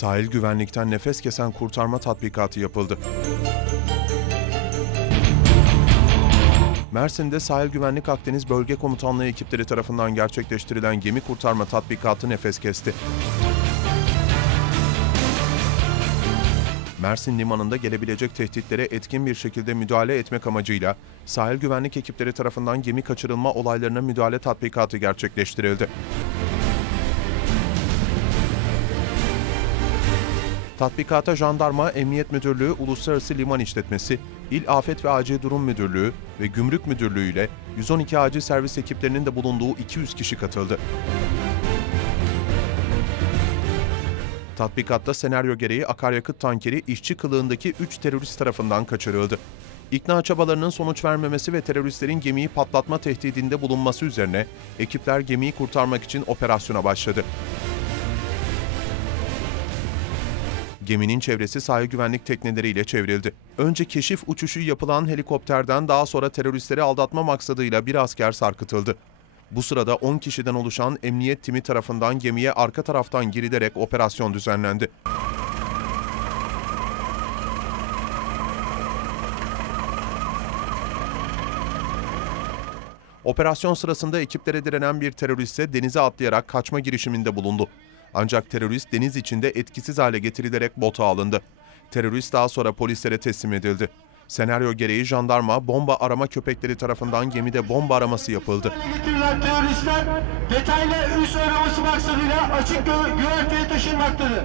Sahil güvenlikten nefes kesen kurtarma tatbikatı yapıldı. Mersin'de Sahil Güvenlik Akdeniz Bölge Komutanlığı ekipleri tarafından gerçekleştirilen gemi kurtarma tatbikatı nefes kesti. Mersin Limanı'nda gelebilecek tehditlere etkin bir şekilde müdahale etmek amacıyla sahil güvenlik ekipleri tarafından gemi kaçırılma olaylarına müdahale tatbikatı gerçekleştirildi. Tatbikata Jandarma, Emniyet Müdürlüğü, Uluslararası Liman İşletmesi, İl Afet ve Acil Durum Müdürlüğü ve Gümrük Müdürlüğü ile 112 acil servis ekiplerinin de bulunduğu 200 kişi katıldı. Tatbikatta senaryo gereği akaryakıt tankeri işçi kılığındaki 3 terörist tarafından kaçırıldı. İkna çabalarının sonuç vermemesi ve teröristlerin gemiyi patlatma tehdidinde bulunması üzerine ekipler gemiyi kurtarmak için operasyona başladı. Geminin çevresi sahil güvenlik tekneleriyle çevrildi. Önce keşif uçuşu yapılan helikopterden daha sonra teröristleri aldatma maksadıyla bir asker sarkıtıldı. Bu sırada 10 kişiden oluşan emniyet timi tarafından gemiye arka taraftan girilerek operasyon düzenlendi. Operasyon sırasında ekiplere direnen bir terörist ise denize atlayarak kaçma girişiminde bulundu. Ancak terörist deniz içinde etkisiz hale getirilerek bota alındı. Terörist daha sonra polislere teslim edildi. Senaryo gereği jandarma bomba arama köpekleri tarafından gemide bomba araması yapıldı. Detaylı üs araması maksadıyla açık güverteye taşınmaktadır.